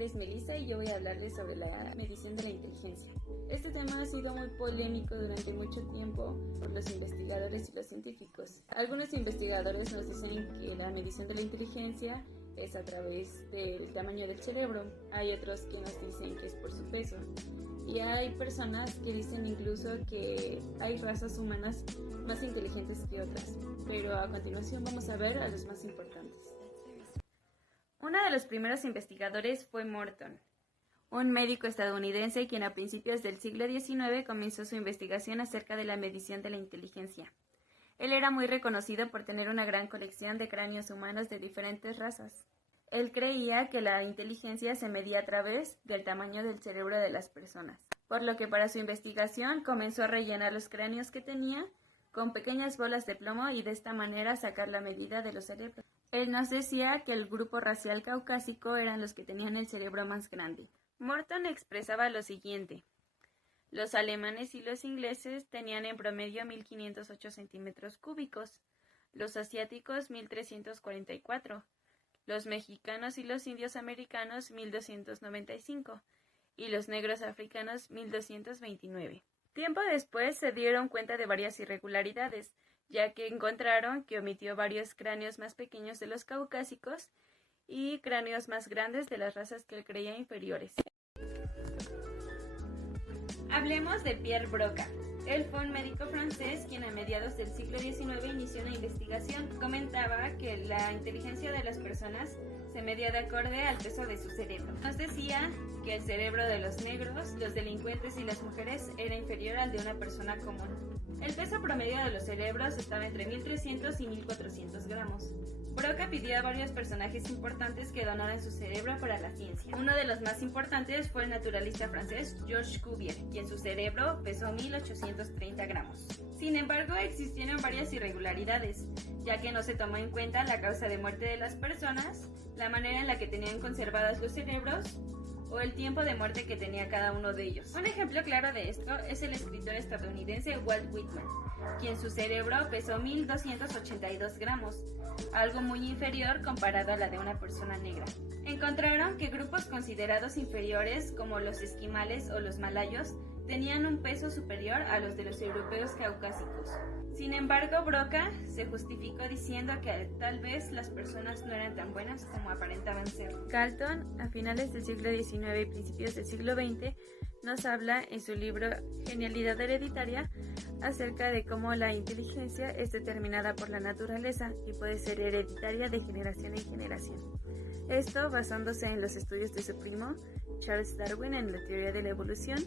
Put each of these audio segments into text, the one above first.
nombre es Melissa y yo voy a hablarles sobre la medición de la inteligencia. Este tema ha sido muy polémico durante mucho tiempo por los investigadores y los científicos. Algunos investigadores nos dicen que la medición de la inteligencia es a través del tamaño del cerebro. Hay otros que nos dicen que es por su peso. Y hay personas que dicen incluso que hay razas humanas más inteligentes que otras. Pero a continuación vamos a ver a los más importantes. Uno de los primeros investigadores fue Morton, un médico estadounidense quien a principios del siglo XIX comenzó su investigación acerca de la medición de la inteligencia. Él era muy reconocido por tener una gran colección de cráneos humanos de diferentes razas. Él creía que la inteligencia se medía a través del tamaño del cerebro de las personas, por lo que para su investigación comenzó a rellenar los cráneos que tenía con pequeñas bolas de plomo y de esta manera sacar la medida de los cerebros. Él nos decía que el grupo racial caucásico eran los que tenían el cerebro más grande. Morton expresaba lo siguiente: los alemanes y los ingleses tenían en promedio 1508 centímetros cúbicos, los asiáticos 1344, los mexicanos y los indios americanos 1295 y los negros africanos 1229. Tiempo después se dieron cuenta de varias irregularidades, ya que encontraron que omitió varios cráneos más pequeños de los caucásicos y cráneos más grandes de las razas que él creía inferiores. Hablemos de Pierre Broca. Él fue un médico francés quien a mediados del siglo XIX inició una investigación. Comentaba que la inteligencia de las personas se medía de acorde al peso de su cerebro. Nos decía que el cerebro de los negros, los delincuentes y las mujeres era inferior al de una persona común. El peso promedio de los cerebros estaba entre 1300 y 1400 gramos. Broca pidió a varios personajes importantes que donaran su cerebro para la ciencia. Uno de los más importantes fue el naturalista francés Georges Cuvier, quien su cerebro pesó 1830 gramos. Sin embargo, existieron varias irregularidades, ya que no se tomó en cuenta la causa de muerte de las personas, la manera en la que tenían conservados los cerebros o el tiempo de muerte que tenía cada uno de ellos. Un ejemplo claro de esto es el escritor estadounidense Walt Whitman, quien su cerebro pesó 1282 gramos, algo muy inferior comparado a la de una persona negra. Encontraron que grupos considerados inferiores, como los esquimales o los malayos, tenían un peso superior a los de los europeos caucásicos. Sin embargo, Broca se justificó diciendo que tal vez las personas no eran tan buenas como aparentaban ser. Galton, a finales del siglo XIX y principios del siglo XX, nos habla en su libro Genialidad hereditaria acerca de cómo la inteligencia es determinada por la naturaleza y puede ser hereditaria de generación en generación. Esto basándose en los estudios de su primo, Charles Darwin, en la teoría de la evolución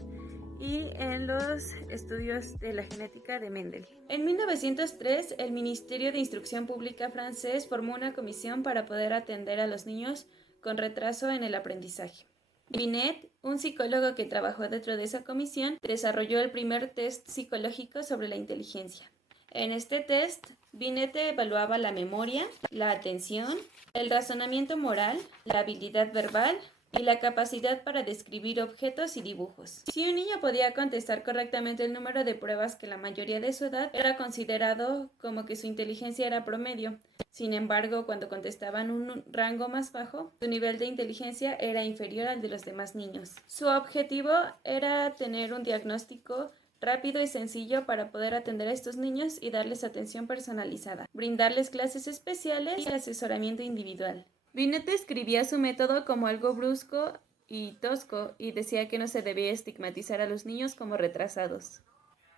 y en los estudios de la genética de Mendel. En 1903, el Ministerio de Instrucción Pública francés formó una comisión para poder atender a los niños con retraso en el aprendizaje. Binet, un psicólogo que trabajó dentro de esa comisión, desarrolló el primer test psicológico sobre la inteligencia. En este test, Binet evaluaba la memoria, la atención, el razonamiento moral, la habilidad verbal y la capacidad para describir objetos y dibujos. Si un niño podía contestar correctamente el número de pruebas que la mayoría de su edad, era considerado como que su inteligencia era promedio. Sin embargo, cuando contestaban un rango más bajo, su nivel de inteligencia era inferior al de los demás niños. Su objetivo era tener un diagnóstico rápido y sencillo para poder atender a estos niños y darles atención personalizada, brindarles clases especiales y asesoramiento individual. Binet describía su método como algo brusco y tosco y decía que no se debía estigmatizar a los niños como retrasados.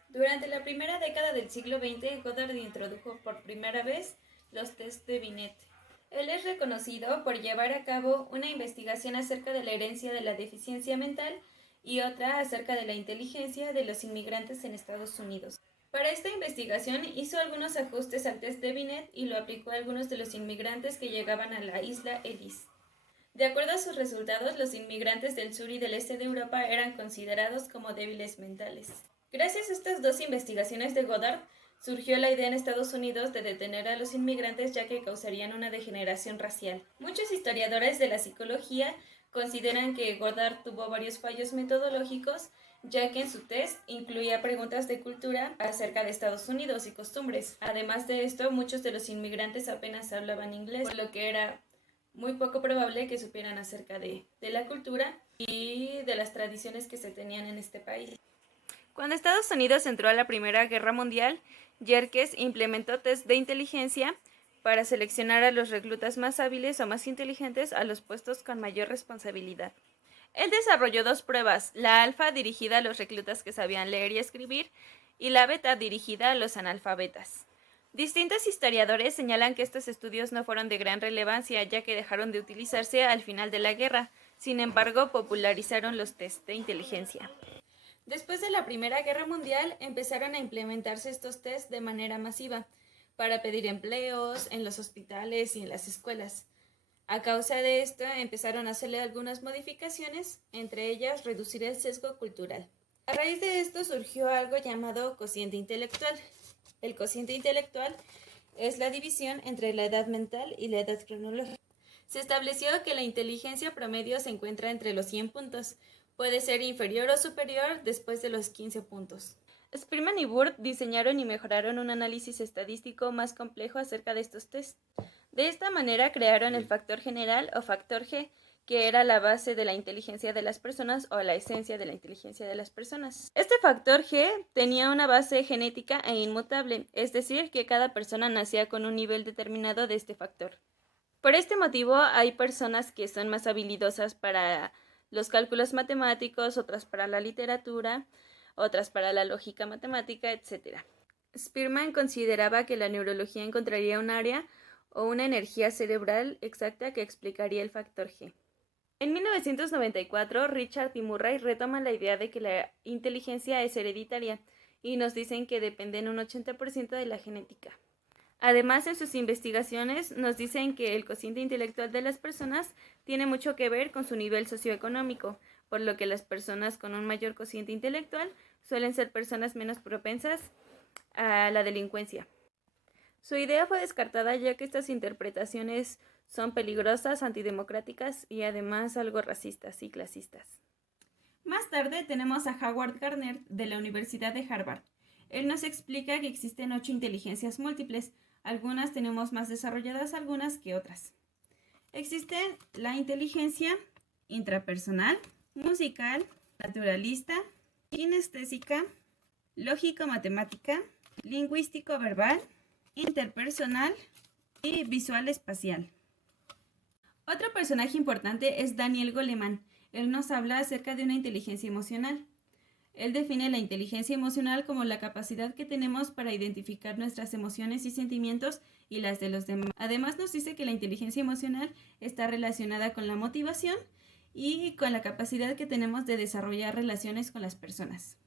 Durante la primera década del siglo XX, Goddard introdujo por primera vez los test de Binet. Él es reconocido por llevar a cabo una investigación acerca de la herencia de la deficiencia mental y otra acerca de la inteligencia de los inmigrantes en Estados Unidos. Para esta investigación hizo algunos ajustes al test de Binet y lo aplicó a algunos de los inmigrantes que llegaban a la isla Ellis. De acuerdo a sus resultados, los inmigrantes del sur y del este de Europa eran considerados como débiles mentales. Gracias a estas dos investigaciones de Goddard, surgió la idea en Estados Unidos de detener a los inmigrantes ya que causarían una degeneración racial. Muchos historiadores de la psicología consideran que Goddard tuvo varios fallos metodológicos, ya que en su test incluía preguntas de cultura acerca de Estados Unidos y costumbres. Además de esto, muchos de los inmigrantes apenas hablaban inglés, por lo que era muy poco probable que supieran acerca de la cultura y de las tradiciones que se tenían en este país. Cuando Estados Unidos entró a la Primera Guerra Mundial, Yerkes implementó test de inteligencia para seleccionar a los reclutas más hábiles o más inteligentes a los puestos con mayor responsabilidad. Él desarrolló 2 pruebas, la alfa dirigida a los reclutas que sabían leer y escribir y la beta dirigida a los analfabetas. Distintos historiadores señalan que estos estudios no fueron de gran relevancia ya que dejaron de utilizarse al final de la guerra, sin embargo popularizaron los test de inteligencia. Después de la Primera Guerra Mundial empezaron a implementarse estos test de manera masiva para pedir empleos en los hospitales y en las escuelas. A causa de esto empezaron a hacerle algunas modificaciones, entre ellas reducir el sesgo cultural. A raíz de esto surgió algo llamado cociente intelectual. El cociente intelectual es la división entre la edad mental y la edad cronológica. Se estableció que la inteligencia promedio se encuentra entre los 100 puntos. Puede ser inferior o superior después de los 15 puntos. Spearman y Burt diseñaron y mejoraron un análisis estadístico más complejo acerca de estos tests. De esta manera crearon el factor general o factor G, que era la base de la inteligencia de las personas o la esencia de la inteligencia de las personas. Este factor G tenía una base genética e inmutable, es decir, que cada persona nacía con un nivel determinado de este factor. Por este motivo, hay personas que son más habilidosas para los cálculos matemáticos, otras para la literatura, otras para la lógica matemática, etc. Spearman consideraba que la neurología encontraría un área o una energía cerebral exacta que explicaría el factor G. En 1994, Richard y Murray retoman la idea de que la inteligencia es hereditaria y nos dicen que depende en un 80% de la genética. Además, en sus investigaciones nos dicen que el cociente intelectual de las personas tiene mucho que ver con su nivel socioeconómico, por lo que las personas con un mayor cociente intelectual suelen ser personas menos propensas a la delincuencia. Su idea fue descartada ya que estas interpretaciones son peligrosas, antidemocráticas y además algo racistas y clasistas. Más tarde tenemos a Howard Gardner de la Universidad de Harvard. Él nos explica que existen 8 inteligencias múltiples, algunas tenemos más desarrolladas algunas que otras. Existe la inteligencia intrapersonal, musical, naturalista, kinestésica, lógico-matemática, lingüístico-verbal, interpersonal y visual-espacial. Otro personaje importante es Daniel Goleman. Él nos habla acerca de una inteligencia emocional. Él define la inteligencia emocional como la capacidad que tenemos para identificar nuestras emociones y sentimientos y las de los demás. Además nos dice que la inteligencia emocional está relacionada con la motivación y con la capacidad que tenemos de desarrollar relaciones con las personas.